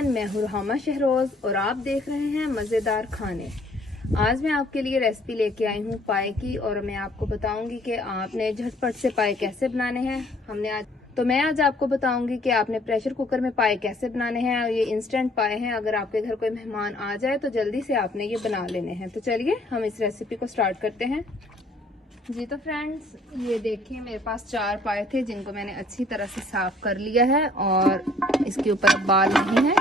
Everyone, मैं हूँ Ruhamah Shahroz और आप देख रहे हैं मज़ेदार खाने। आज मैं आपके लिए रेसिपी लेके आई हूँ पाए की और मैं आपको बताऊंगी कि आपने झटपट से पाए कैसे बनाने हैं। मैं आज आपको बताऊंगी कि आपने प्रेशर कुकर में पाए कैसे बनाने हैं। और ये इंस्टेंट पाए हैं, अगर आपके घर कोई मेहमान आ जाए तो जल्दी से आपने ये बना लेने हैं। तो चलिए हम इस रेसिपी को स्टार्ट करते हैं। जी तो फ्रेंड्स, ये देखिए मेरे पास 4 पाए थे जिनको मैंने अच्छी तरह से साफ कर लिया है और इसके ऊपर बाल नहीं है।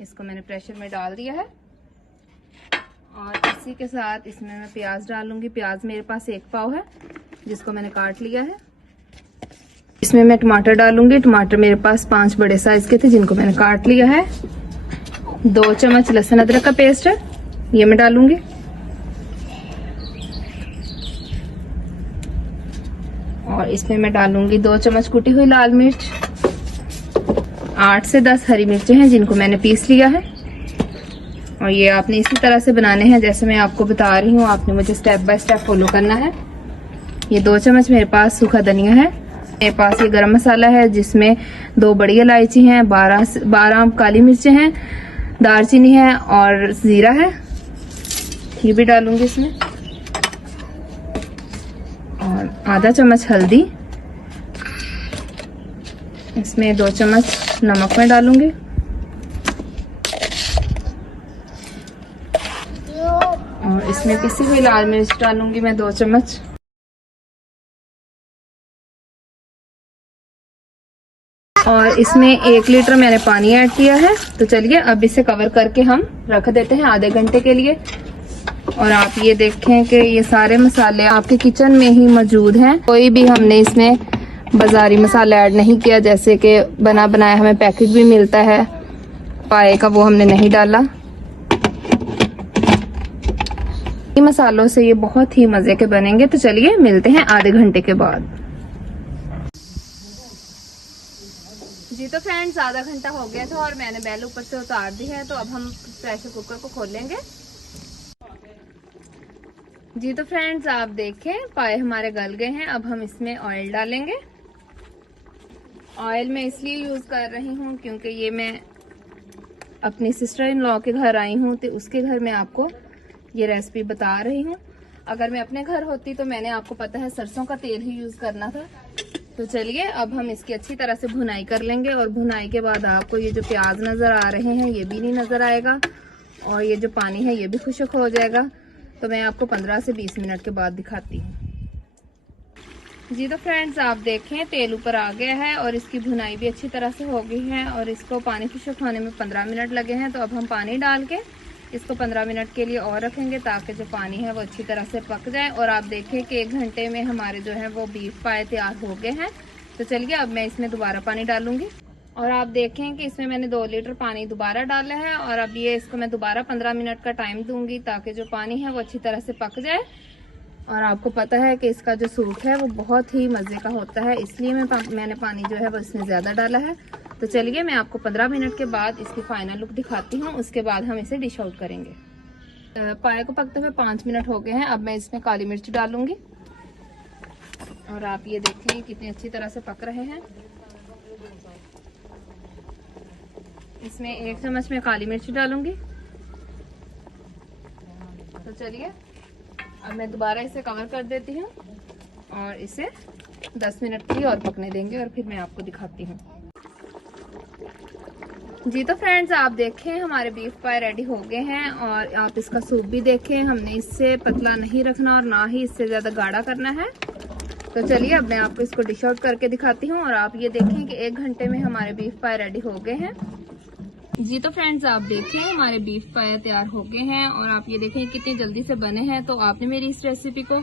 इसको मैंने प्रेशर में डाल दिया है और इसी के साथ इसमें मैं प्याज डालूंगी। प्याज मेरे पास 1 पाव है जिसको मैंने काट लिया है। इसमें मैं टमाटर डालूंगी। टमाटर मेरे पास 5 बड़े साइज के थे जिनको मैंने काट लिया है। 2 चम्मच लहसुन अदरक का पेस्ट है, ये मैं डालूंगी। और इसमें मैं डालूंगी 2 चम्मच कुटी हुई लाल मिर्च। 8 से 10 हरी मिर्चें हैं जिनको मैंने पीस लिया है। और ये आपने इसी तरह से बनाने हैं जैसे मैं आपको बता रही हूँ। आपने मुझे स्टेप बाय स्टेप फॉलो करना है। ये 2 चम्मच मेरे पास सूखा धनिया है। मेरे पास ये गरम मसाला है जिसमें 2 बड़ी इलायची हैं, 12 काली मिर्चें हैं, दालचीनी है और जीरा है, ये भी डालूंगी इसमें। और आधा चम्मच हल्दी, इसमें 2 चम्मच नमक मैं डालूंगी। और इसमें पिसी हुई लाल मिर्च डालूंगी मैं 2 चम्मच। और इसमें 1 लीटर मैंने पानी ऐड किया है। तो चलिए अब इसे कवर करके हम रख देते हैं आधे घंटे के लिए। और आप ये देखें कि ये सारे मसाले आपके किचन में ही मौजूद हैं। कोई भी हमने इसमें बाजारी मसाला ऐड नहीं किया, जैसे कि बना बनाया हमें पैकेट भी मिलता है पाए का, वो हमने नहीं डाला। इन मसालों से ये बहुत ही मजे के बनेंगे। तो चलिए मिलते हैं आधे घंटे के बाद। जी तो फ्रेंड्स, आधा घंटा हो गया था और मैंने बेल ऊपर से उतार दी है। तो अब हम प्रेशर कुकर को खोलेंगे। जी तो फ्रेंड्स, आप देखें पाए हमारे गल गए हैं। अब हम इसमें ऑयल डालेंगे। ऑयल मैं इसलिए यूज कर रही हूँ क्योंकि ये मैं अपनी सिस्टर इन लॉ के घर आई हूँ तो उसके घर में आपको ये रेसिपी बता रही हूँ। अगर मैं अपने घर होती तो मैंने, आपको पता है, सरसों का तेल ही यूज करना था। तो चलिए अब हम इसकी अच्छी तरह से भुनाई कर लेंगे। और भुनाई के बाद आपको ये जो प्याज नजर आ रहे हैं ये भी नहीं नजर आएगा और ये जो पानी है ये भी खुश्क हो जाएगा। तो मैं आपको 15 से 20 मिनट के बाद दिखाती हूँ। जी तो फ्रेंड्स, आप देखें तेल ऊपर आ गया है और इसकी भुनाई भी अच्छी तरह से हो गई है और इसको पानी खुश्क होने में 15 मिनत लगे हैं। तो अब हम पानी डाल के इसको 15 मिनट के लिए और रखेंगे ताकि जो पानी है वो अच्छी तरह से पक जाए। और आप देखें कि 1 घंटे में हमारे जो है वो बीफ पाए तैयार हो गए हैं। तो चलिए अब मैं इसमें दोबारा पानी डालूंगी। और आप देखें कि इसमें मैंने 2 लीटर पानी दोबारा डाला है। और अब ये इसको मैं दोबारा 15 मिनट का टाइम दूंगी ताकि जो पानी है वो अच्छी तरह से पक जाए। और आपको पता है कि इसका जो सूप है वो बहुत ही मजे का होता है, इसलिए मैंने पानी जो है वो इसमें ज्यादा डाला है। तो चलिए मैं आपको 15 मिनट के बाद इसकी फाइनल लुक दिखाती हूँ। उसके बाद हम इसे डिश आउट करेंगे। पाए को पकते हुए 5 मिनट हो गए हैं। अब मैं इसमें काली मिर्च डालूंगी और आप ये देखें कितनी अच्छी तरह से पक रहे हैं। इसमें 1 चम्मच में काली मिर्च डालूंगी। तो चलिए अब मैं दोबारा इसे कवर कर देती हूँ और इसे 10 मिनट के लिए और पकने देंगे और फिर मैं आपको दिखाती हूँ। जी तो फ्रेंड्स, आप देखें हमारे बीफ पाए रेडी हो गए हैं। और आप इसका सूप भी देखें, हमने इससे पतला नहीं रखना और ना ही इससे ज्यादा गाढ़ा करना है। तो चलिए अब मैं आपको इसको डिश आउट करके दिखाती हूँ। और आप ये देखें कि 1 घंटे में हमारे बीफ पाए रेडी हो गए हैं। जी तो फ्रेंड्स, आप देखें हमारे बीफ पाए तैयार हो गए हैं और आप ये देखें कितनी जल्दी से बने हैं। तो आपने मेरी इस रेसिपी को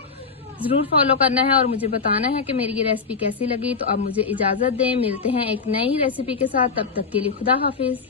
जरूर फॉलो करना है और मुझे बताना है कि मेरी ये रेसिपी कैसी लगी। तो अब मुझे इजाजत दें, मिलते हैं एक नई रेसिपी के साथ। तब तक के लिए खुदा हाफिज।